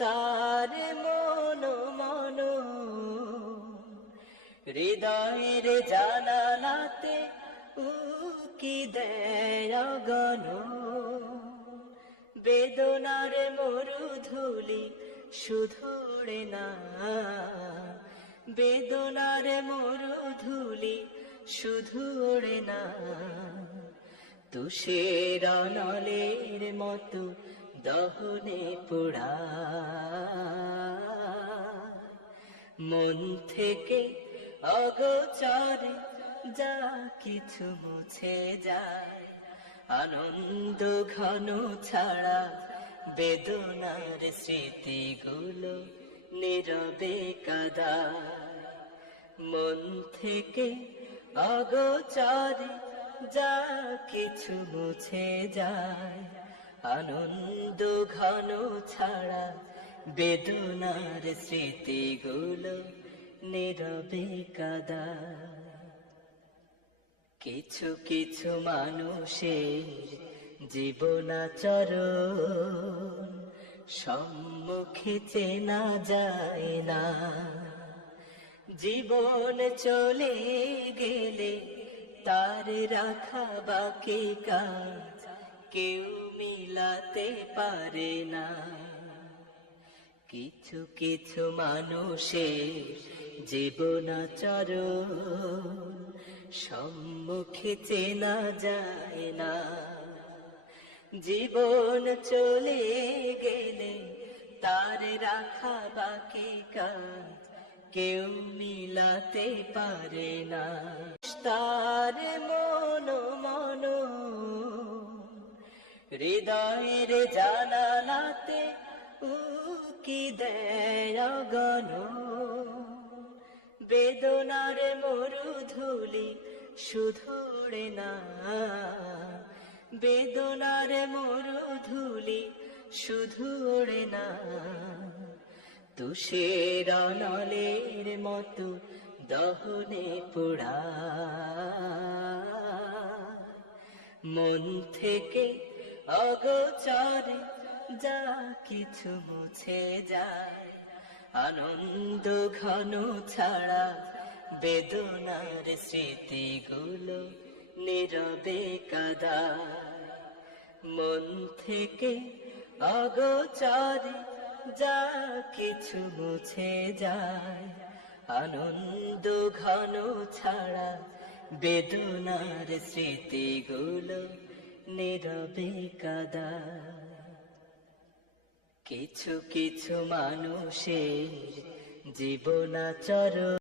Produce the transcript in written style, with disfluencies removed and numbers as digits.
তার মন মন হৃদয়ের জানালাতে উকি দেয় গণ বেদনার মরুধুলি শুধু ওড়ে না, বেদনার মরুধুলি শুধু ওড়ে না, তুষের নলের মতো দহনে পোড়া মন থেকে অগোচরে যা কিছু মুছে যায়, আনন্দ ঘন ছাড়া বেদনার স্মৃতিগুলো নীরবে কাঁদায়। মন থেকে অগোচরে যা কিছু মুছে যায়, আনন্দ ঘন ছাড়া বেদনার স্মৃতিগুলো নীরবে কাঁদায়। কিছু কিছু মানুষের জীবনাচরণ সম্মুখে চেনা যায় না, জীবন চলে গেলে তার রাখা বাকি কাজ কেউ মিলাতে পারে না। কিছু কিছু মানুষের জীবনাচরণ সম্মুখে চেনা যায় না, জীবন চলে গেলে তার রাখা বাকি কাজ কেউ মিলাতে পারে না। তার মন মন হৃদয়ের জানালাতে উকি দেয় গণ বেদনার মরুধুলি শুধু ওড়ে না, বেদনার মরুধুলি শুধু ওড়ে না, তুষের নলের মতো দহনে পোড়া মন থেকে অগোচরে যা কিছু মুছে যায়, আনন্দ ঘন ছাড়া বেদনার স্মৃতিগুলো নীরবে কাঁদায়। মন থেকে অগোচরে যা কিছু মুছে যায়, আনন্দ ঘন ছাড়া বেদনার স্মৃতিগুলো নীরবে কাঁদায়। কিছু কিছু মানুষের জীবনাচরণ